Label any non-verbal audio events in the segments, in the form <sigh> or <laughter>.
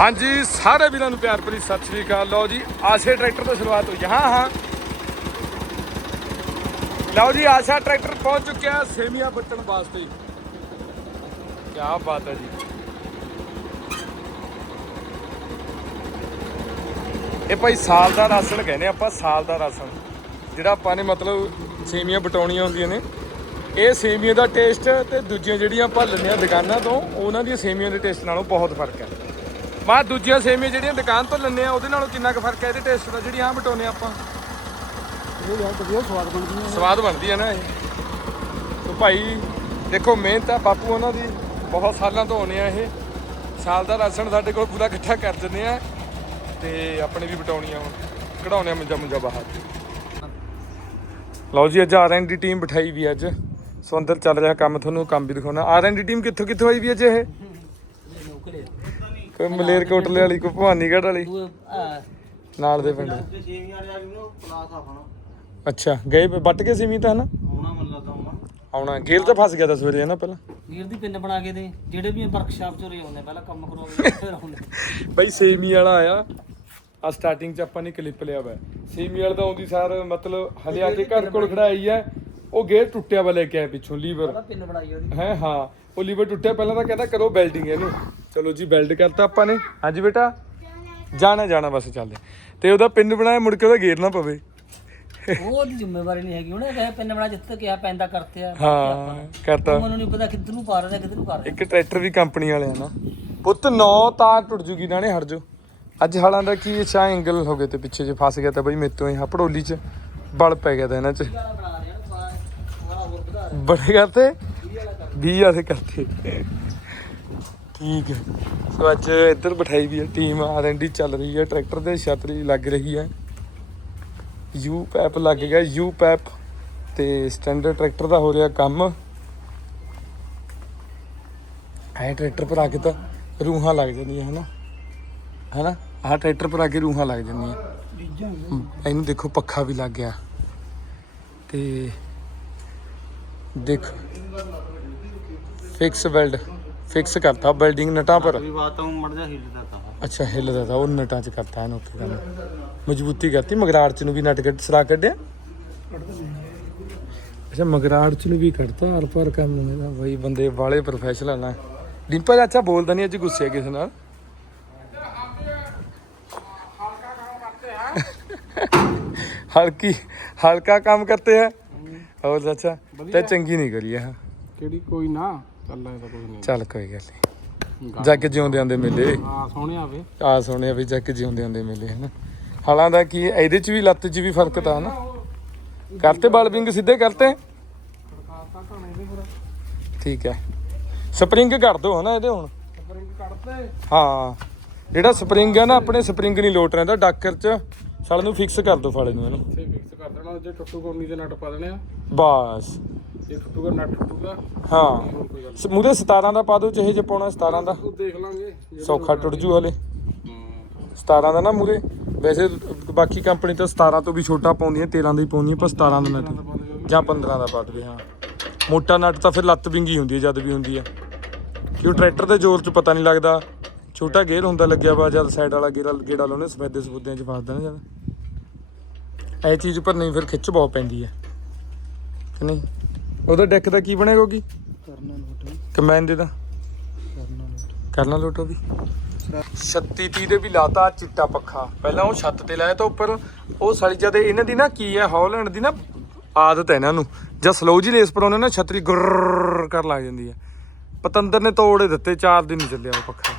ਹਾਂਜੀ, ਸਾਰੇ ਵੀਰਾਂ ਨੂੰ ਪਿਆਰ ਭਰੀ ਸਤਿ ਸ੍ਰੀ ਅਕਾਲ। ਲਓ ਜੀ, ਆਸ਼ੇ ਟਰੈਕਟਰ ਤੋਂ ਸ਼ੁਰੂਆਤ ਹੋਈ। ਹਾਂ ਹਾਂ। ਲਓ ਜੀ, ਆਸ਼ਾ ਟਰੈਕਟਰ ਪਹੁੰਚ ਚੁੱਕਿਆ ਸੇਮੀਆਂ ਬੱਟਣ ਵਾਸਤੇ। ਕੀ ਬਾਤ ਹੈ ਜੀ। ਇਹ ਭਾਈ ਸਾਲ ਦਾ ਰਾਸ਼ਨ ਕਹਿੰਦੇ ਆਪਾਂ, ਸਾਲ ਦਾ ਰਾਸ਼ਨ। ਜਿਹੜਾ ਆਪਾਂ ਨੇ ਮਤਲਬ ਸੇਮੀਆਂ ਬਟਾਉਣੀਆਂ ਹੁੰਦੀਆਂ ਨੇ। ਇਹ ਸੇਮੀਆਂ ਦਾ ਟੇਸਟ ਤੇ ਦੂਜੀਆਂ ਜਿਹੜੀਆਂ ਆਪਾਂ ਲੈਂਦੇ ਹਾਂ ਦੁਕਾਨਾਂ ਤੋਂ, ਉਹਨਾਂ ਦੀਆਂ ਸੇਮੀਆਂ ਦੇ ਟੇਸਟ ਨਾਲੋਂ ਬਹੁਤ ਫ਼ਰਕ ਹੈ। ਮਾ ਦੂਜੀਆਂ ਸੇਮੀਆਂ ਜਿਹੜੀਆਂ ਦੁਕਾਨ ਤੋਂ ਲੈਂਦੇ ਆ ਉਹਦੇ ਨਾਲੋਂ ਕਿੰਨਾ ਕੁ ਫ਼ਰਕ ਹੈ? ਇਹਦੇ ਟੇਸਟ ਦਾ ਜਿਹੜੀਆਂ ਆ ਬਟਾਉਂਦੇ ਹਾਂ ਆਪਾਂ। ਇਹ ਯਾਰ ਵਧੀਆ ਸਵਾਦ ਬਣਦੀ ਹੈ ਸਵਾਦ ਬਣਦੀ ਹੈ ਨਾ ਇਹ। ਤੋ ਭਾਈ ਦੇਖੋ ਮਿਹਨਤ ਆ ਬਾਪੂ ਉਹਨਾਂ ਦੀ ਬਹੁਤ ਸਾਲਾਂ ਤੋਂ ਹੋਣੇ ਆ ਇਹ। ਸਾਲ ਦਾ ਰਾਸ਼ਨ ਸਾਡੇ ਕੋਲ ਪੂਰਾ ਇਕੱਠਾ ਕਰ ਦਿੰਦੇ ਆ ਤੇ ਆਪਣੇ ਵੀ ਬਟਾਉਣੀਆਂ ਹੁਣ ਕਢਾਉਣੇ ਆ ਮੰਜਾ ਮੁੰਜਾ ਬਾਹਰ। ਲਓ ਜੀ ਅੱਜ ਆਰ ਐਨ ਡੀ ਟੀਮ ਬਿਠਾਈ ਵੀ ਅੱਜ। ਸੋ ਅੰਦਰ ਚੱਲ ਰਿਹਾ ਕੰਮ ਤੁਹਾਨੂੰ ਕੰਮ ਵੀ ਦਿਖਾਉਣਾ। ਆਰ ਐਨ ਡੀ ਟੀਮ ਕਿੱਥੋਂ ਕਿੱਥੋਂ ਆਈ ਵੀ ਅੱਜ ਇਹ? ਨੌਕਰੇ ਕੋਈ ਮਲੇਰਕੋਟਲੇ ਵਾਲੀ ਕੋਈ ਭਵਾਨੀਗੜ੍ਹ ਵਾਲੀ। ਤੂੰ ਨਾਲ ਦੇ ਪਿੰਡ। ਤੇ ਛੇਵੀਆਂ ਪਲਾਸ ਅੱਛਾ ਗਏ ਵੱਟ ਕੇ ਸੀਮੀ ਤਾਂ ਹਨਾ? ਆਉਣਾ ਮਨ ਲੱਗਦਾ ਆਉਣਾ। ਆਉਣਾ। ਗੇਲ ਤਾਂ ਫਸ ਗਿਆ ਤਾਂ ਸਵੇਰੇ ਨਾ ਪਹਿਲਾਂ। ਵੀਰ ਦੀ ਪਿੰਨ ਬਣਾ ਕੇ ਦੇ। ਜਿਹੜੇ ਵੀ ਵਰਕਸ਼ਾਪ ਚੋਂ ਰੇ ਆਉਂਦੇ ਪਹਿਲਾਂ ਕੰਮ ਕਰਵਾਉਂਦੇ ਫਿਰ ਆਉਂਦੇ ਬਈ ਸੇਮੀ ਵਾਲਾ ਆਇਆ। ਆ ਸਟਾਰਟਿੰਗ ਚ ਆਪਾਂ ਨੇ ਕਲਿੱਪ ਲਿਆ ਵਾ। ਸੇਮੀ ਵਾਲਾ ਤਾਂ ਆਉਂਦੀ ਸਾਰ ਮਤਲਬ ਹਲੇ ਆ ਕੇ ਘਰ ਕੋਲ ਖੜਾਈ ਹੈ ਉਹ ਗੇਅਰ ਟੁੱਟਿਆ ਵਾ ਲੈ ਕੇ ਆਇਆ ਪਿੱਛੋਂ ਲੀਵਰ। ਪਹਿਲਾਂ ਪਿੰਨ ਬਣਾਈ ਉਹਦੀ। ਹੈ ਹਾਂ। ਉਹ ਲੀਵਰ ਟੁੱਟਿਆ ਪਹਿਲਾਂ ਤਾਂ ਕਹਿੰਦਾ ਕਰੋ ਵੈਲਡਿੰਗ ਇਹਨੂੰ। ਚਲੋ ਜੀ ਵੈਲਡ ਕਰਤਾ ਆਪਾਂ ਨੇ। ਹਾਂਜੀ ਬੇਟਾ? ਜਾਣਾ ਜਾਣਾ ਬਸ ਚੱਲਦੇ। ਤੇ ਉਹਦਾ ਪਿੰਨ ਬਣਾਇਆ ਮੁੜ ਕੇ ਉਹਦਾ ਗੇਅਰ ਨਾ ਪਵੇ। ਉਹ ਉਹਦੀ ਜ਼ਿੰਮੇਵਾਰੀ ਨਹੀਂ ਹੈਗੀ। ਉਹਨੇ ਕਹੇ ਪਿੰਨ ਬਣਾ ਜਿੱਥੇ ਕਿਹਾ ਪੈਂਦਾ ਕਰਤੇ ਆ ਹਾਂ ਕਰਤਾ। ਮੈਨੂੰ ਨਹੀਂ ਪਤਾ ਕਿੱਧਰ ਨੂੰ ਪਾ ਰਿਹਾ ਕਿੱਧਰ ਨੂੰ ਕਰ ਰਿਹਾ। ਇੱਕ ਟਰੈਕਟਰ ਵੀ ਕੰਪਨੀ ਵਾਲੇ ਆ ਨਾ ਪੁੱਤ ਨੌ ਤਾਰ ਟੁੱਟ ਜੂਗੀ ਨਾਲੇ ਹਟ ਜੋ ਅੱਜ ਹਾਲਾਂ ਦਾ ਕੀ ਅੱਛਾ ਐਂਗਲ ਹੋ ਗਏ ਤੇ ਪਿੱਛੇ ਜੇ ਫਸ ਗਿਆ ਤਾਂ ਬਈ ਮੇਤੋਂ ਇਹ ਪੜੋਲੀ ਚ ਬਲ ਪੈ ਗਿਆ ਤਾਂ ਇਹਨਾਂ ਚ। ਵਾਲਾ ਬਣਾ ਰਿਹਾ ਵਾਲਾ ਹੋਰ ਵਧਾ ਬੜੇ ਕਰਤੇ? 20 ਵਾਲੇ ਕਰਤੇ। ਠੀਕ ਹੈ ਸੋ ਅੱਜ ਇੱਧਰ ਬਿਠਾਈ ਵੀ ਹੈ ਟੀਮ ਆਰਐਨਡੀ ਚੱਲ ਰਹੀ ਹੈ, ਟਰੈਕਟਰ ਦੇ ਛਤਰੀ ਲੱਗ ਰਹੀ ਹੈ। ਯੂ ਪੈਪ ਲੱਗ ਗਿਆ ਯੂ ਪੈਪ ਤੇ ਸਟੈਂਡਰਡ ਟਰੈਕਟਰ ਦਾ ਹੋ ਰਿਹਾ ਕੰਮ। ਐ ਟਰੈਕਟਰ ਪਰ ਆ ਕੇ ਤਾਂ ਰੂਹਾਂ ਲੱਗ ਜਾਂਦੀਆਂ, ਹਨਾ? ਹਨਾ? ਆਹ ਟਰੈਕਟਰ ਪਰ ਆ ਕੇ ਰੂਹਾਂ ਲੱਗ ਜਾਂਦੀਆਂ। ਇਹਨੂੰ ਦੇਖੋ, ਪੱਖਾ ਵੀ ਲੱਗ ਗਿਆ। ਤੇ ਦੇਖ ਫਿਕਸ ਵੈਲਡ ਫਿਕਸ ਕਰਤਾ ਬਿਲਡਿੰਗ ਨਟਾਂ ਪਰ? ਵੀ ਬਾਤ ਹੂੰ ਮੜ ਜਾ ਹਿੱਲਦਾ ਤਾ ਅੱਛਾ ਹਿੱਲਦਾ ਤਾ ਉਹ ਨਟਾਂ ਚ ਕਰਤਾ ਇਹਨੂੰ ਉੱਥੇ ਕੰਮ ਮਜ਼ਬੂਤੀ ਕਰਤੀ ਮਗਰਾੜ ਚ ਨੂੰ ਵੀ ਨਟ ਕੱਢ ਸਰਾ ਕੱਢਿਆ? ਅੱਛਾ ਮਗਰਾੜ ਚ ਨੂੰ ਵੀ ਕੱਢਤਾ ਹਰ ਪਰ ਕੰਮ ਨੂੰ ਇਹਦਾ। ਬਈ ਬੰਦੇ ਵਾਲੇ ਪ੍ਰੋਫੈਸ਼ਨਲ ਆ ਡਿੰਪਲ ਚਾਚਾ ਬੋਲਦਾ ਨਹੀਂ ਅੱਜ ਗੁੱਸੇ ਆ ਕਿਸੇ ਨਾਲ। ਹਲਕੀ ਹਲਕਾ ਕੰਮ ਕਰਤੇ ਹੈ ਹੋਰ ਚਾਚਾ ਤੇ ਚੰਗੀ ਨਹੀਂ ਕਰੀ ਹੈ ਕਿਹੜੀ ਕੋਈ ਨਾ। ਚੱਲ ਇਹਦਾ ਕੁਝ ਨਹੀਂ ਚੱਲ ਕੋਈ ਗੱਲ ਨਹੀਂ। ਜੱਗ ਜਿਉਂਦੇ ਆਂਦੇ ਮੇਲੇ। ਆ ਸੋਹਣੇ ਆਵੇ ਆ ਜੱਗ ਜਿਉਂਦੇ ਆਂਦੇ ਮੇਲੇ ਹਨਾ। ਹਾਲਾਂ ਦਾ ਕੀ ਇਹਦੇ ਚ ਵੀ ਲੱਤ ਚ ਵੀ ਫ਼ਰਕ ਤਾਂ ਨਾ ਕਰਤੇ ਬਲ ਵਿੰਗ ਸਿੱਧੇ ਕਰਤੇ? ਠੀਕ ਹੈ। ਸਪਰਿੰਗ ਕਰ ਦੋ ਹਨਾ ਇਹਦੇ ਹੁਣ। ਸਪਰਿੰਗ ਕੱਢਦੇ ਹਾਂ। ਜਿਹੜਾ ਸਪਰਿੰਗ ਹੈ ਨਾ ਆਪਣੇ ਸਪਰਿੰਗ ਨਹੀਂ ਲੋਟ ਰਹਿੰਦਾ ਡਾਕਰ ਚ ਸਾਲ ਨੂੰ ਫਿਕਸ ਕਰ ਦੋ ਫਾਲੇ ਨੂੰ ਇਹਨੂੰ ਫਿਕਸ ਕਰ ਦੇਣਾ ਜੇ ਟੁੱਟੂ ਕੋਨੀ ਦੇ ਨਟ ਪਾ ਦੇਣੇ ਆ। ਬਸ। ਜੇ ਟੁੱਟੂਗਾ ਨਟ ਟੁੱਟੂਗਾ ਹਾਂ। ਹੋਰ ਕੋਈ ਗੱਲ ਸ- ਮੂਹਰੇ 17 ਦਾ ਪਾ ਦੋ ਚਾਹੇ ਜੇ ਪਾਉਣਾ 17 ਦਾ। ਉਹ ਦੇਖ ਲਾਂਗੇ ਜੇ ਸੌਖਾ ਟੁੱਟ ਜੂ ਹਲੇ। ਹੂੰ। 17 ਦਾ ਨਾ ਮੂਰੇ ਵੈਸੇ ਬਾਕੀ ਕੰਪਨੀ ਤਾਂ 17 ਤੋਂ ਵੀ ਛੋਟਾ ਪਾਉਂਦੀਆਂ 13 ਦਾ ਹੀ ਪਾਉਂਦੀਆਂ ਪਰ 17 ਦਾ ਨਟ ਜਾਂ 15 ਦਾ ਪਾ ਦੇਵੇ ਹਾਂ। ਮੋਟਾ ਨਟ ਤਾਂ ਫਿਰ ਲੱਤ ਵਿੰਗੀ ਹੁੰਦੀ ਹੈ ਜਦ ਵੀ ਹੁੰਦੀ ਹੈ। ਕਿਉਂ ਟਰੈਕਟਰ ਦੇ ਜ਼ੋਰ 'ਚ ਪਤਾ ਨਹੀਂ ਲੱਗਦਾ। ਛੋਟਾ ਗੇਅਰ ਹੁੰਦਾ ਲੱਗਿਆ ਵਾ ਜਦ ਸਾਈਡ ਵਾਲਾ ਗੇੜਾ ਗੇੜਾ ਲਾਉਣੇ ਸਫੈਦੇ ਸਫੂਦਿਆਂ 'ਚ ਫਸਦਾ ਨਾ ਜਦ। ਇਹ ਚੀਜ਼ ਪਰ ਨਹੀਂ ਫਿਰ ਖਿੱਚ ਬਹੁਤ ਪੈਂਦੀ ਹੈ। ਕਿ ਨਹੀਂ? ਉਹਦਾ ਡੈਕ ਦਾ ਕੀ ਬਣੇਗਾ ਕੀ? ਕਰਨਾ ਲੋਟ ਦੇ ਦਾ। ਕਰਨਾ ਲੋਟ ਕਰਨਾ ਲੋਟੋ ਵੀ। 36 30 ਦੇ ਵੀ ਲਾਤਾ ਚਿੱਟਾ ਪੱਖਾ। ਪਹਿਲਾਂ ਉਹ ਛੱਤ ਤੇ ਲਾਇਆ ਤਾਂ ਉੱਪਰ ਉਹ ਸਾਲੀ ਜਦ ਇਹਨਾਂ ਦੀ ਨਾ ਕੀ ਹੈ ਹਾਲੈਂਡ ਦੀ ਨਾ ਆਦਤ ਹੈ ਇਹਨਾਂ ਨੂੰ। ਜਦ ਸਲੋ ਜੀ ਲੇਸ ਪਰ ਉਹਨੇ ਨਾ ਛਤਰੀ ਗੁਰਰ ਕਰ ਲੱਗ ਜਾਂਦੀ ਹੈ। ਪਤੰਦਰ ਨੇ ਤੋੜੇ ਦਿੱਤੇ 4 ਦਿਨ ਚੱਲਿਆ ਉਹ ਪੱਖਾ।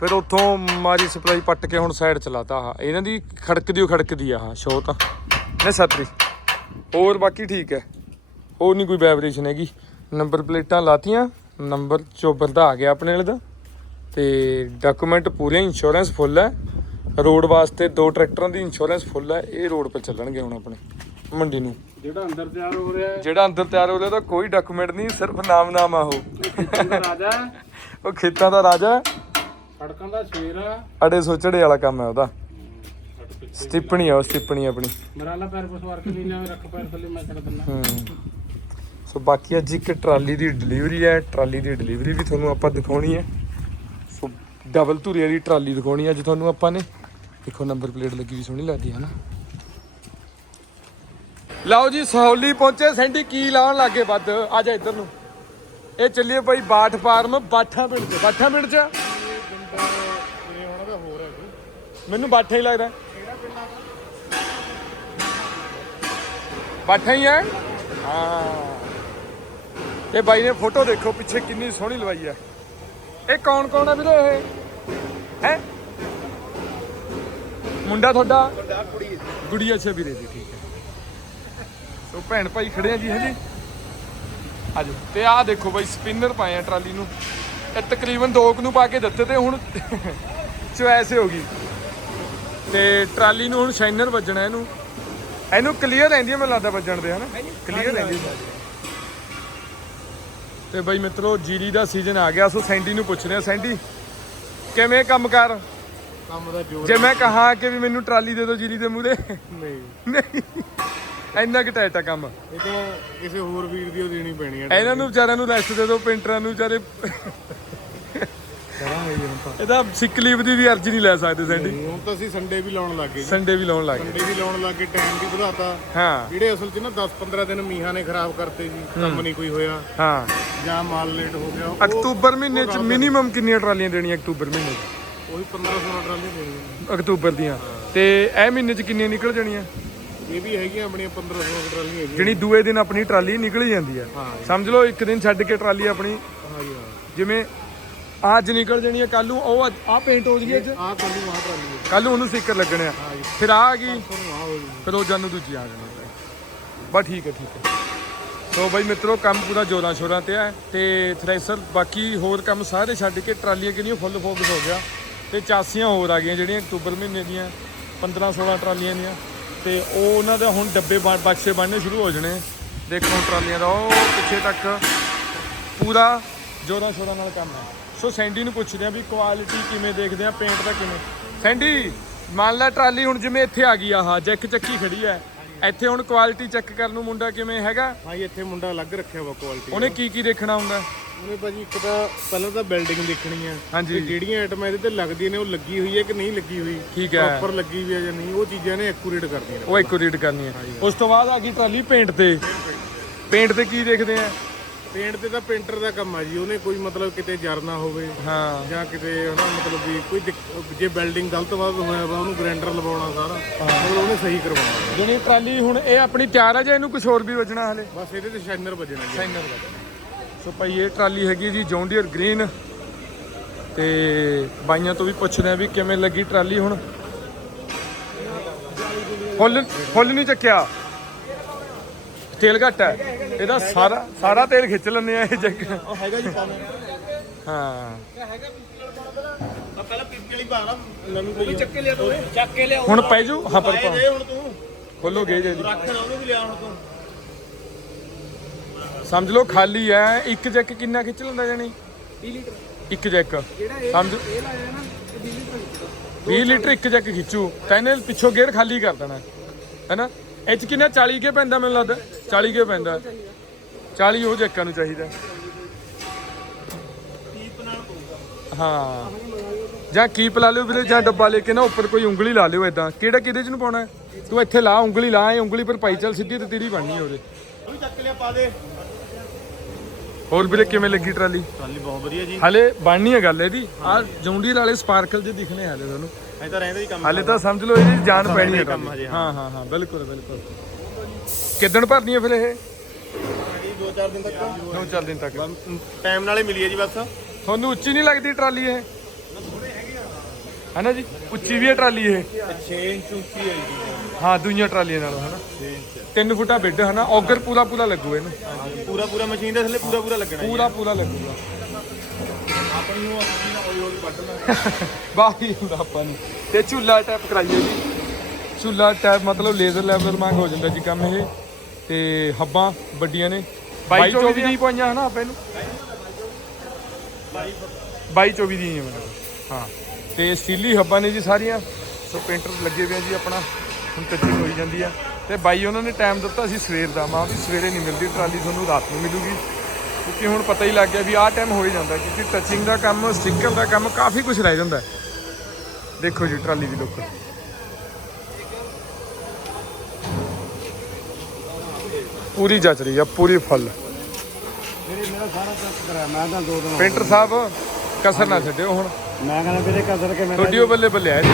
ਫਿਰ ਉੱਥੋਂ ਮਾਰੀ ਸਪਲਾਈ ਪੱਟ ਕੇ ਹੁਣ ਸਾਈਡ ਚਲਾਤਾ ਆ ਇਹਨਾਂ ਦੀ ਖੜਕਦੀ ਉਹ ਖੜਕਦੀ ਆ ਆਹ ਸ਼ੋ ਤਾਂ। ਨੇ ਛਤਰੀ। ਹੋਰ ਬਾਕੀ ਠੀਕ ਹੈ। ਹੋਰ ਨਹੀਂ ਕੋਈ ਵਾਈਬ੍ਰੇਸ਼ਨ ਹੈਗੀ। ਨੰਬਰ ਪਲੇਟਾਂ ਲਾਤੀਆਂ ਨੰਬਰ ਚੋਬਰ ਦਾ ਆ ਗਿਆ ਆਪਣੇ ਵਾਲੇ ਦਾ। ਤੇ ਡਾਕੂਮੈਂਟ ਪੂਰੇ ਇੰਸ਼ੋਰੈਂਸ ਫੁੱਲ ਹੈ। ਰੋਡ ਵਾਸਤੇ ਦੋ ਟਰੈਕਟਰਾਂ ਦੀ ਇੰਸ਼ੋਰੈਂਸ ਫੁੱਲ ਹੈ। ਇਹ ਰੋਡ 'ਤੇ ਚੱਲਣਗੇ ਹੁਣ ਆਪਣੇ ਮੰਡੀ ਨੂੰ। ਜਿਹੜਾ ਅੰਦਰ ਤਿਆਰ ਹੋ ਰਿਹਾ ਹੈ। ਜਿਹੜਾ ਅੰਦਰ ਤਿਆਰ ਹੋ ਰਿਹਾ ਉਹਦਾ ਕੋਈ ਡਾਕੂਮੈਂਟ ਨਹੀਂ ਸਿਰਫ ਨਾਮ ਨਾਮ ਆ ਉਹ। ਰਾਜਾ ਉਹ ਖੇਤਾਂ ਦਾ ਰਾਜਾ ਸੜਕਾਂ ਦਾ ਸ਼ੇਰ ਆ ਅੜੇ ਸੋਚੜੇ ਵਾਲਾ ਕੰਮ ਹੈ ਉਹਦਾ। ਸਟਿੱਪਣੀ ਆ ਉਹ ਸਟਿੱਪਣੀ ਆਪਣੀ। ਮਰਾਲਾ ਪੈਰ ਪਸ ਵਾਰ ਕੇ ਨਹੀਂ ਰੱਖ ਪੈਰ ਥੱਲੇ ਮੈਂ ਛੱਡ ਦਿੰਦਾ। ਹੂੰ। ਸੋ ਬਾਕੀ ਅੱਜ ਇੱਕ ਟਰਾਲੀ ਦੀ ਡਿਲੀਵਰੀ ਹੈ, ਟਰਾਲੀ ਦੀ ਡਿਲੀਵਰੀ ਵੀ ਤੁਹਾਨੂੰ ਆਪਾਂ ਦਿਖਾਉਣੀ ਹੈ। ਸੋ ਡਬਲ ਧੁਰੇ ਵਾਲੀ ਟਰਾਲੀ ਦਿਖਾਉਣੀ ਅੱਜ ਤੁਹਾਨੂੰ ਆਪਾਂ ਨੇ। ਦੇਖੋ ਨੰਬਰ ਪਲੇਟ ਲੱਗੀ ਵੀ ਸੋਹਣੀ ਲੱਗਦੀ ਹੈ ਨਾ। ਲਓ ਜੀ, ਸਹੌਲੀ ਪਹੁੰਚੇ। ਸੈਂਡੀ, ਕੀ ਲਾਉਣ ਲੱਗੇ ਵੱਧ? ਆ ਜਾ ਇੱਧਰ ਨੂੰ। ਇਹ ਚੱਲੀਏ ਭਾਈ ਬਾਠ ਫਾਰਮ, ਬਾਠਾ ਪਿੰਡ ਚ। ਬਾਠਾ ਪਿੰਡ ਚ? ਮੈਨੂੰ ਬਾਠਾ ਹੀ ਲੱਗਦਾ। ਬਾਠਾ ਹੀ ਹੈ? ਹਾਂ। ਇਹ ਬਾਈ ਨੇ ਫੋਟੋ ਦੇਖੋ ਪਿੱਛੇ ਕਿੰਨੀ ਸੋਹਣੀ ਲਵਾਈ ਹੈ ਇਹ ਕੌਣ ਕੌਣ ਹੈ ਵੀਰੇ ਇਹ? ਹੈ? ਮੁੰਡਾ ਤੁਹਾਡਾ? ਕੁੜੀ ਗੁੜੀ ਅੱਛਾ ਵੀਰੇ ਜੀ ਠੀਕ ਹੈ। ਸੋ ਭੈਣ ਭਾਈ ਖੜੇ ਆ ਜੀ ਹਾਂਜੀ ਆਜੋ ਤੇ ਆਹ ਦੇਖੋ ਬਾਈ ਸਪਿਨਰ ਪਾਏ ਆ ਟਰਾਲੀ ਨੂੰ। ਇਹ ਤਕਰੀਬਨ ਦੋ ਕੁ ਨੂੰ ਪਾ ਕੇ ਦਿੱਤੇ ਤੇ ਹੁਣ <laughs> ਚੁਆਇਸ ਹੋ ਗਈ। ਤੇ ਟਰਾਲੀ ਨੂੰ ਹੁਣ ਸ਼ਾਈਨਰ ਵੱਜਣਾ ਇਹਨੂੰ। ਇਹਨੂੰ ਕਲੀਅਰ ਰਹਿੰਦੀ ਹੈ ਮੈਨੂੰ ਲੱਗਦਾ ਵੱਜਣ ਦੇ ਹਨਾ? ਕਲੀਅਰ ਰਹਿੰਦੀ ਹੈ ਤੇ ਬਾਈ ਮਿੱਤਰੋ ਜੀਰੀ ਦਾ ਸੀਜ਼ਨ ਆ ਗਿਆ ਸੋ ਸੈਂਡੀ ਨੂੰ ਪੁੱਛਦੇ ਆ ਸੈਂਡੀ ਕਿਵੇਂ ਕੰਮ ਕਰ ਕੰਮ ਦਾ ਜੋਰ ਜੇ ਮੈਂ ਕਹਾ ਕਿ ਵੀ ਮੈਨੂੰ ਟਰਾਲੀ ਦੇ ਦਿਓ ਜੀਰੀ ਦੇ ਮੂਹਰੇ। ਨਹੀਂ। ਨਹੀਂ। ਇੰਨਾ ਕਿ ਟਾਈਟ ਆ ਕੰਮ। ਇਹ ਤਾਂ ਕਿਸੇ ਹੋਰ ਵੀਰ ਦੀ ਉਹ ਦੇਣੀ ਪੈਣੀ ਹੈ ਇਹਨਾਂ ਨੂੰ ਵਿਚਾਰਿਆਂ ਨੂੰ ਰੈਸਟ ਦੇ ਦਿਓ ਪੇਂਟਰਾਂ ਨੂੰ ਵਿਚਾਰੇ। ਕਰਾਂਗੇ ਜੀ ਹੁਣ ਤਾਂ। ਇਹਦਾ ਸਿਕ ਲੀਵ ਦੀ ਵੀ ਅਰਜ਼ੀ ਨਹੀਂ ਲੈ ਸਕਦੇ ਸੈਂਡੀ। ਹੁਣ ਤਾਂ ਅਸੀਂ ਸੰਡੇ ਵੀ ਲਾਉਣ ਲੱਗ ਜੀ। ਸੰਡੇ ਵੀ ਲਾਉਣ ਲੱਗ ਗਏ। ਸੰਡੇ ਵੀ ਲਾਉਣ ਲੱਗ ਟਾਈਮ ਵੀ ਵਧਾਤਾ। ਹਾਂ। ਜਿਹੜੇ ਅਸਲ 'ਚ ਨਾ 10-15 ਦਿਨ ਮੀਂਹਾਂ ਨੇ ਖਰਾਬ ਕਰਤੇ ਜੀ ਕੰਮ ਨਹੀਂ ਕੋਈ ਹੋਇਆ। ਹਾਂ। ਜਾਂ ਮਾਲ ਲੇਟ ਹੋ ਗਿਆ ਉਹ- ਅਕਤੂਬਰ ਮਹੀਨੇ ਚ ਮਿਨੀਮਮ ਕਿੰਨੀਆਂ ਟਰਾਲੀਆਂ ਦੇਣੀਆਂ ਅਕਤੂਬਰ ਮਹੀਨੇ ਚ? ਉਹੀ 1500 ਟਰਾਲੀ ਦੇਣੀ ਅਕਤੂਬਰ ਦੀਆਂ। ਤੇ ਇਹ ਮਹੀਨੇ ਚ ਕਿੰਨੀਆਂ ਨਿਕਲ ਜਾਣੀਆਂ? ਇਹ ਵੀ ਹੈਗੀਆਂ ਆਪਣੀਆਂ 1500 ਟਰਾਲੀਆਂ ਹੈਗੀਆਂ। ਜਣੀ ਦੂਏ ਦਿਨ ਆਪਣੀ ਟਰਾਲੀ ਨਿਕਲ ਹੀ ਜਾਂਦੀ ਹਾਂ ਸਮਝ ਲਓ ਇੱਕ ਦਿਨ ਛੱਡ ਕੇ ਟਰਾਲੀ ਆਪਣੀ ਹਾਂ ਜੀ ਹਾਂ। ਜਿਵੇਂ ਅੱਜ ਨਿਕਲ ਜਾਣੀ ਆ ਕੱਲ ਨੂੰ। ਉਹ ਆ ਪੇਂਟ ਹੋ ਜੂਗੀ ਅੱਜ। ਆਹ ਕੱਲੀ ਆਹ ਟਰਾਲੀ ਹੈ ਕੱਲ ਨੂੰ ਉਹਨੂੰ ਸਟicker ਲੱਗਣੇ ਆ। ਹਾਂ ਜੀ। ਫਿਰ ਆ ਆ ਗਈ। ਤੁਹਾਨੂੰ ਆਹ ਹੋ ਜੀ ਫਿਰ ਉਹ ਜਾਨੂੰ ਦੂਜੀ ਆ ਜਾਣੀ ਬਸ ਠੀਕ ਹੈ ਠੀਕ ਹੈ ਸੋ ਬਾਈ ਮਿੱਤਰੋ ਕੰਮ ਪੂਰਾ ਜੋਰਾਂ ਸ਼ੋਰਾਂ ਤੇ ਹੈ ਤੇ ਥ੍ਰੈਸ਼ਰ ਬਾਕੀ ਹੋਰ ਕੰਮ ਸਾਰੇ ਛੱਡ ਕੇ ਟਰਾਲੀਆਂ ਕਿੰਨੀਆਂ ਫੁੱਲ ਫੋਕਸ ਹੋ ਗਿਆ। ਤੇ ਚਾਸੀਆਂ ਹੋਰ ਆ ਗਈਆਂ ਜਿਹੜੀਆਂ ਅਕਤੂਬਰ ਮਹੀਨੇ ਦੀਆਂ। 15 16 ਟਰਾਲੀਆਂ ਦੀਆਂ। ਤੇ ਉਹ ਉਹਨਾਂ ਦਾ ਹੁਣ ਡੱਬੇ ਬਣ- ਬਕਸੇ ਬਣਨੇ ਸ਼ੁਰੂ ਹੋ ਜਾਣੇ। ਦੇਖੋ ਟਰਾਲੀਆਂ ਦਾ। ਉਹ ਪਿੱਛੇ ਤੱਕ ਪੂਰਾ ਜੋਰਾਂ ਸ਼ੋਰਾਂ ਨਾਲ ਕੰਮ ਹੈ ਸੋ ਸੈਂਡੀ ਨੂੰ ਪੁੱਛਦੇ ਆ ਵੀ ਕੁਆਲਿਟੀ ਕਿਵੇਂ ਦੇਖਦੇ ਆ ਪੇਂਟ ਦਾ ਕਿਵੇਂ। ਸੈਂਡੀ ਮੰਨ ਲੈ ਟਰਾਲੀ ਹੁਣ ਜਿਵੇਂ ਇੱਥੇ ਆ ਗਈ ਆਹ ਜੈਕ ਚੱਕੀ ਖੜੀ ਹੈ। ਇੱਥੇ ਹੁਣ ਕੁਆਲਿਟੀ ਚੈੱਕ ਕਰਨ ਨੂੰ ਮੁੰਡਾ ਕਿਵੇਂ ਹੈਗਾ? ਜੀ ਇੱਥੇ ਮੁੰਡਾ ਅਲੱਗ ਰੱਖਿਆ ਵਾ ਕੁਆਲਿਟੀ ਉਹਨੇ ਕੀ ਕੀ ਦੇਖਣਾ ਹੁੰਦਾ? ਉਹਨੇ ਭਾਜੀ ਇੱਕ ਤਾਂ ਪਹਿਲਾਂ ਤਾਂ ਬਿਲਡਿੰਗ ਦੇਖਣੀ ਆ। ਹਾਂਜੀ। ਤੇ ਜਿਹੜੀਆਂ ਆਈਟਮਾਂ ਇਹਦੇ ਤੇ ਲੱਗਦੀਆਂ ਨੇ ਉਹ ਲੱਗੀ ਹੋਈ ਹੈ ਕਿ ਨਹੀਂ ਲੱਗੀ ਹੋਈ? ਠੀਕ ਹੈ। ਪ੍ਰੋਪਰ ਲੱਗੀ ਹੋਈ ਹੈ ਜਾਂ ਨਹੀਂ ਉਹ ਚੀਜ਼ਾਂ ਨੇ ਐਕੂਰੇਟ ਕਰਦੀਆਂ ਨੇ ਉਹ ਇੱਕ ਰੀਡ ਕਰਨੀ ਹੈ ਉਸ ਤੋਂ ਬਾਅਦ ਆ ਗਈ ਟਰਾਲੀ ਪੇਂਟ ਤੇ। ਪੇਂਟ ਤੇ ਕੀ ਦੇਖਦੇ ਆ? ਪੇਂਟ ਤੇ ਤਾਂ ਪੇਂਟਰ ਦਾ ਕੰਮ ਆ ਜੀ ਉਹਨੇ ਕੋਈ ਮਤਲਬ ਕਿਤੇ ਜਰ ਨਾ ਹੋਵੇ ਹਾਂ। ਜਾਂ ਕਿਤੇ ਹਨਾ ਮਤਲਬ ਵੀ ਕੋਈ ਦਿੱਕ- ਜੇ ਬਿਲਡਿੰਗ ਗਲਤ ਵਾਦ ਹੋਇਆ ਵਾ ਉਹਨੂੰ ਗ੍ਰੈਂਡਰ ਲਵਾਉਣਾ ਸਾਰਾ ਮਤਲਬ ਉਹਨੇ ਸਹੀ ਕਰਵਾਉਣਾ। ਜਿਹੜੀ ਟਰਾਲੀ ਹੁਣ ਇਹ ਆਪਣੀ ਤਿਆਰ ਹੈ ਜਾਂ ਇਹਨੂੰ ਕੁਝ ਹੋਰ ਵੀ ਵੱਜਣਾ ਹਲੇ? ਬਸ ਇਹਦੇ ਤੇ ਸ਼ਾਈਨਰ ਵੱਜਣਾ ਜੀ। ਸਾਈਨਰ ਸੋ ਭਾਈ ਇਹ ਟਰਾਲੀ ਹੈਗੀ ਜੀ ਜੌਂਡੀਅਰ ਗ੍ਰੀਨ ਤੇ ਬਾਈਆਂ ਤੋਂ ਵੀ ਪੁੱਛਦੇ ਆ ਵੀ ਕਿਵੇਂ ਲੱਗੀ ਟਰਾਲੀ ਹੁਣ? ਫੁੱਲ ਫੁੱਲ ਨਹੀਂ ਚੱਕਿਆ। ਤੇਲ ਘੱਟ ਹੈ। ਇਹਦਾ ਸਾਰਾ ਸਾਰਾ ਤੇਲ ਖਿੱਚ ਲੈਂਦੇ ਆ ਇਹ ਜੱਗ ਉਹ ਹੈਗਾ ਜੀ ਪਾਵੇਂ ਹਾਂ। ਪਹਿਲਾਂ ਪਿੱਪੀ ਵਾਲੀ ਪਾ ਲਾ ਨਵੀਂ ਕੋਈ ਚੱਕ ਕੇ ਲਿਆ ਤੂੰ। ਚੱਕ ਕੇ ਲਿਆਓ। ਹੁਣ ਪੈ ਜੂ? ਹਾਂ ਪਰ ਪਾ। ਹੁਣ ਤੂੰ। ਖੋਲੋ ਗੇਜ ਜੀ ਰੱਖ ਲਾ ਉਹਨੂੰ ਵੀ ਲਿਆ ਹੁਣ ਤੂੰ। ਸਮਝ ਲਓ ਖਾਲੀ ਹੈ। ਇੱਕ ਜੈਕ ਕਿੰਨਾ ਖਿੱਚ ਲੈਂਦਾ ਜਾਨੀ 20 ਲੀਟਰ। ਇੱਕ ਜੈਕ। ਸਮਝ ਇਹ ਲਾਇਆ ਨਾ ਇਹ 20 ਲੀਟਰ ਖਿੱਚਦਾ 20 ਲੀਟਰ ਇੱਕ ਜੱਕ ਖਿੱਚੂ। ਤਾਂ ਇਹਨੇ ਪਿੱਛੋਂ ਗੇਅਰ ਖਾਲੀ ਕਰ ਦੇਣਾ। ਹੈਨਾ? ਇਹ ਚ ਕਿੰਨਾ? 40 ਕੇ ਪੈਂਦਾ ਮੈਨੂੰ ਲੱਗਦਾ। 40 ਕੇ ਪੈਂਦਾ? 40 ਉਹ ਜੱਕਾਂ ਨੂੰ ਚਾਹੀਦਾ। ਹਾਂ। ਜਾਂ ਕੀਪ ਲਾ ਲਿਓ ਵੀਰੇ ਜਾਂ ਡੱਬਾ ਲੈ ਕੇ ਨਾ ਉੱਪਰ ਕੋਈ ਉਂਗਲੀ ਲਾ ਲਿਓ ਇਦਾਂ ਕਿਹੜਾ ਕਿਹਦੇ ਚ ਨੂੰ ਪਾਉਣਾ? ਤੂੰ ਇੱਥੇ ਲਾ ਉਂਗਲੀ ਲਾ ਇਹ ਉਂਗਲੀ ਪਰ ਪਾਈ ਚੱਲ ਸਿੱਧੀ ਤੇ ਤੇਰੀ ਬਣਨੀ ਉਹਦੇ। ਉਹ ਵੀ ਚੱਕ ਲਿਆ ਪਾ ਦੇ। ਹੋਰ ਵੀਰੇ ਕਿਵੇਂ ਲੱਗੀ ਟਰਾਲੀ? ਟਰਾਲੀ ਬਹੁਤ ਵਧੀਆ ਜੀ। ਹਲੇ ਬਣਨੀ ਹੈ ਗੱਲ ਇਹਦੀ। ਆ ਜੌਂਡੀਰ ਵਾਲੇ ਸਪਾਰਕਲ ਜੇ ਦਿਖਣੇ ਹਾਲੇ ਤੁਹਾਨੂੰ। ਐ ਤਾਂ ਰਹਿੰਦਾ ਹੀ ਕੰਮ ਹਾਲੇ ਤਾਂ ਸਮਝ ਲਓ ਇਹਦੀ ਜਾਨ ਪੈਣੀ ਹੈ ਕੰਮ ਹਾਂ ਹਾਂ ਹਾਂ ਬਿਲਕੁਲ ਬਿਲਕੁਲ। ਕਿੱਦਣ ਭਰਨੀ ਹੈ ਫਿਰ ਇਹ? ਜੀ 2-4 ਦਿਨ ਤੱਕ। ਦੋ ਚਾਰ ਦਿਨ ਤੱਕ। ਟਾਈਮ ਨਾਲੇ ਮਿਲੀ ਹੈ ਜੀ ਬਸ। ਤੁਹਾਨੂੰ ਉੱਚੀ ਨਹੀਂ ਲੱਗਦੀ ਟਰਾਲੀ ਇਹ? ਹੈਨਾ ਜੀ? ਉੱਚੀ ਵੀ ਹੈ ਟਰਾਲੀ ਇਹ? 6 ਇੰਚ ਉੱਚੀ ਹੈ ਜੀ। ਹਾਂ ਦੂਈਆਂ ਟਰਾਲੀਆਂ ਨਾਲੋਂ ਹੈਨਾ? 6 ਇੰਚ। 3 ਫੁੱਟਾ ਬਿੱਡ ਹੈਨਾ? ਔਗਰ ਪੂਰਾ ਪੂਰਾ ਲੱਗੂ ਇਹਨੂੰ। ਪੂਰਾ ਪੂਰਾ ਮਸ਼ੀਨ ਦੇ ਥੱਲੇ ਪੂਰਾ ਪੂਰਾ ਲੱਗਣਾ ਜੀ। ਪੂਰਾ ਪੂਰਾ ਲੱਗੂਗਾ। ਆਪਾਂ ਨੂੰ ਆਪਣੀ ਨਾ ਓਇਲ ਵੱਢ ਲਾ ਬਾਹੀ ਹੁੰਦਾ ਆਪਾਂ ਨੂੰ ਤੇ ਝੂਲਾ ਟੈਪ ਕਰਾਈਏ ਜੀ। ਝੂਲਾ ਟੈਪ ਮਤਲਬ ਲੇਜ਼ਰ ਲੈਵਲ ਮੰਗ ਹੋ ਜਾਂਦਾ ਜੀ ਕੰਮ ਇਹ। ਤੇ ਹੱਬਾਂ ਵੱਡੀਆਂ ਨੇ। 22 24 ਦੀਆਂ ਹੀ ਪਾਈਆਂ ਹਨਾ ਆਪਾਂ ਇਹਨੂੰ 22 24 ਦੀਆਂ ਹੀ ਕੋਲ। ਹਾਂ। ਤੇ ਸਟੀਲੀ ਹੱਬਾਂ ਨੇ ਜੀ ਸਾਰੀਆਂ। ਸੋ ਪੇਂਟਰ ਲੱਗੇ ਹੋਏ ਆ ਜੀ ਆਪਣਾ। ਹੁਣ ਟੱਚਿੰਗ ਹੋਈ ਜਾਂਦੀ ਆ। ਤੇ ਬਾਈ ਉਹਨਾਂ ਨੇ ਟਾਈਮ ਦਿੱਤਾ ਸੀ ਸਵੇਰ ਦਾ। ਮਾਂ ਵੀ ਸਵੇਰੇ ਨਹੀਂ ਮਿਲਦੀ ਟਰਾਲੀ ਤੁਹਾਨੂੰ ਰਾਤ ਨੂੰ ਮਿਲੂਗੀ। ਕਿਉਂਕਿ ਹੁਣ ਪਤਾ ਹੀ ਲੱਗ ਗਿਆ ਵੀ ਆਹ ਟਾਈਮ ਹੋ ਹੀ ਜਾਂਦਾ। ਕਿਉਂਕਿ ਟੱਚਿੰਗ ਦਾ ਕੰਮ ਸਟicker ਦਾ ਕੰਮ ਕਾਫੀ ਕੁਝ ਰਹਿ ਜਾਂਦਾ। ਦੇਖੋ ਜੀ ਟਰਾਲੀ ਦੀ ਲੁੱਕ ਪੂਰੀ ਜਚ ਰਹੀ ਆ ਪੂਰੀ ਫੁੱਲ। ਮੇਰੇ ਮੇਰਾ ਸਾਰਾ ਟੱਚ ਕਰਾਇਆ ਮੈਂ ਤਾਂ ਦੋ ਦਿਨ ਪੇਂਟਰ ਸਾਹਿਬ ਕਸਰ ਨਾ ਛੱਡਿਓ ਹੁਣ। ਮੈਂ ਕਹਿੰਦਾ ਵੀਰੇ ਕਸਰ ਕੇ ਮੈਂ ਤੁਹਾਡੀ ਉਹ ਬੱਲੇ ਬੱਲੇ ਹੈ ਜੀ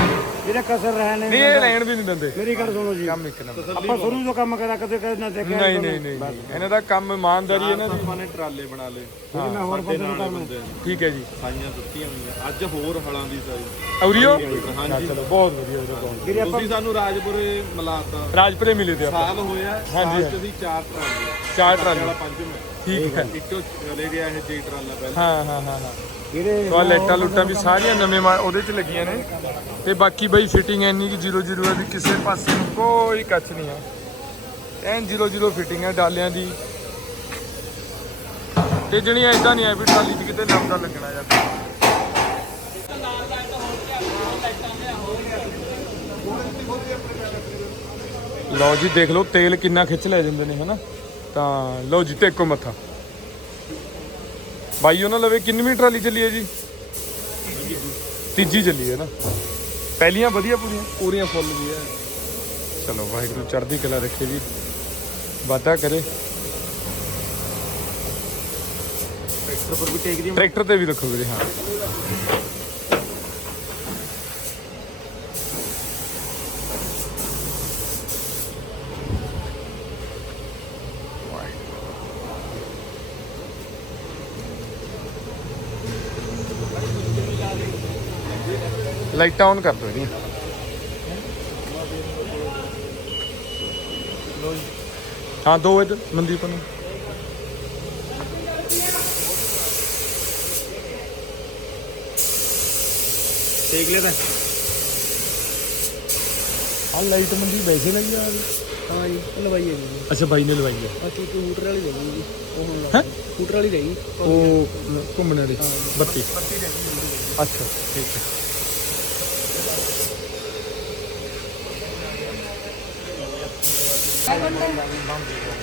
ਵੀਰੇ ਕਸਰ ਰਹਿ ਨਹੀਂ ਇਹ ਲੈਣ ਵੀ ਨਹੀਂ ਦਿੰਦੇ। ਮੇਰੀ ਗੱਲ ਸੁਣੋ ਜੀ। ਕੰਮ ਇੱਕ ਨੰਬਰ। ਆਪਾਂ ਸ਼ੁਰੂ ਤੋਂ ਕੰਮ ਕਰਾ ਕਦੇ ਕਦੇ ਨਾ ਦੇਖਿਆ ਨਹੀਂ ਨਹੀਂ ਨਹੀਂ। ਇਹਨਾਂ ਦਾ ਕੰਮ ਇਮਾਨਦਾਰੀ ਇਹਨਾਂ ਦੀ। ਆਪਾਂ ਨੇ ਟਰਾਲੇ ਬਣਾ ਲਏ। ਮੈਂ ਹੋਰ ਬੰਦੇ ਨੂੰ ਕੰਮ ਠੀਕ ਹੈ ਜੀ। ਸਾਈਆਂ ਦਿੱਤੀਆਂ ਹੋਈਆਂ। ਅੱਜ ਹੋਰ ਹਲਾਂ ਦੀ ਸਾਈ ਔਰੀਓ ਹਾਂਜੀ ਚਲੋ ਬਹੁਤ ਵਧੀਆ ਵੀਰੇ ਆਪਾਂ ਤੁਸੀਂ ਸਾਨੂੰ ਰਾਜਪੁਰੇ ਮਿਲਾਤਾ। ਰਾਜਪੁਰੇ ਮਿਲੇ ਤੇ ਆਪਾਂ। ਸਾਲ ਹੋਇਆ ਹਾਂਜੀ, ਅਸੀਂ ਚਾਰ ਟਰਾਲੇ। ਚਾਰ ਟਰਾਲੀ। ਵਾਲਾ ਪੰਜਵਾਂ। ਠੀਕ ਹੈ। ਇੱਕੋ ਚਲੇ ਗਿਆ ਇਹ ਜੇ ਟਰਾਲਾ ਪਹਿਲਾਂ। ਹਾਂ ਹਾਂ ਹਾਂ ਹਾਂ। ਵੀਰੇ ਤਾਂ ਲੁੱਟਾਂ ਵੀ ਸਾਰੀਆਂ ਨਵੇਂ ਮਾ- ਉਹਦੇ ਚ ਲੱਗੀਆਂ ਨੇ। ਤੇ ਬਾਕੀ ਬਈ ਫਿਟਿੰਗ ਇੰਨੀ ਕਿ 00 ਹੈ ਵੀ ਕਿਸੇ ਪਾਸੇ ਨੂੰ ਕੋਈ ਕੱਚ ਨਹੀਂ ਆ। ਐਨ 00 ਫਿਟਿੰਗ ਹੈ ਡਾਲਿਆਂ ਦੀ। ਤੇ ਜਿਹੜੀਆਂ ਇਦਾਂ ਨਹੀਂ ਆ ਵੀ ਟਾਲੀ 'ਚ ਕਿਤੇ ਨਮਦਾ ਲੱਗਣਾ ਜਾਂ ਲਓ ਜੀ, ਦੇਖ ਲਓ, ਤੇਲ ਕਿੰਨਾ ਖਿੱਚ ਲੈ ਜਾਂਦੇ ਨੇ, ਹਨਾ? ਤਾਂ ਲਓ ਜੀ, ਟੇਕੋ ਮੱਥਾ। ਬਾਈ ਉਹਨਾਂ ਲਵੇ ਕਿੰਨਵੀਂ ਟਰਾਲੀ ਚੱਲੀ ਹੈ ਜੀ? ਤੀਜੀ ਚੱਲੀ ਹੈ ਨਾ। ਪਹਿਲੀਆਂ ਵਧੀਆ ਪੂਰੀਆਂ? ਪੂਰੀਆਂ ਫੁੱਲ ਵੀ ਹੈ ਚਲੋ ਵਾਹਿਗੁਰੂ ਚੜ੍ਹਦੀ ਕਲਾ ਰੱਖੇ ਜੀ। ਵਾਧਾ ਕਰੇ। ਟਰੈਕਟਰ ਪਰ ਵੀ ਟੇਕ ਦੀ ਟਰੈਕਟਰ ਤੇ ਵੀ ਰੱਖੋ ਵੀਰੇ ਹਾਂ। ਲਾਈਟਾਂ ਔਨ ਕਰ ਦਿਓ ਜੀ ਹਾਂ ਦੋ ਇਧਰ ਮਨਦੀਪ ਨੂੰ। ਦੇਖ ਲੈ ਤਾਂ। ਆ ਲਾਈਟ ਮੰਦੀ ਵੈਸੇ ਲਈ ਆ ਹਾਂ ਜੀ ਲਵਾਈ ਹੈ ਜੀ। ਅੱਛਾ ਬਾਈ ਨੇ ਲਵਾਈ ਹੈ ਆ ਚੂ ਹੂਟਰ ਵਾਲੀ ਰਹੀ ਜੀ। ਉਹ ਹੁਣ ਹੈਂ? ਹੂਟਰ ਵਾਲੀ ਰਹੀ ਉਹ ਘੁੰਮਣ ਵਾਲੀ ਬੱਤੀ। ਅੱਛਾ ਠੀਕ ਹੈ। down you.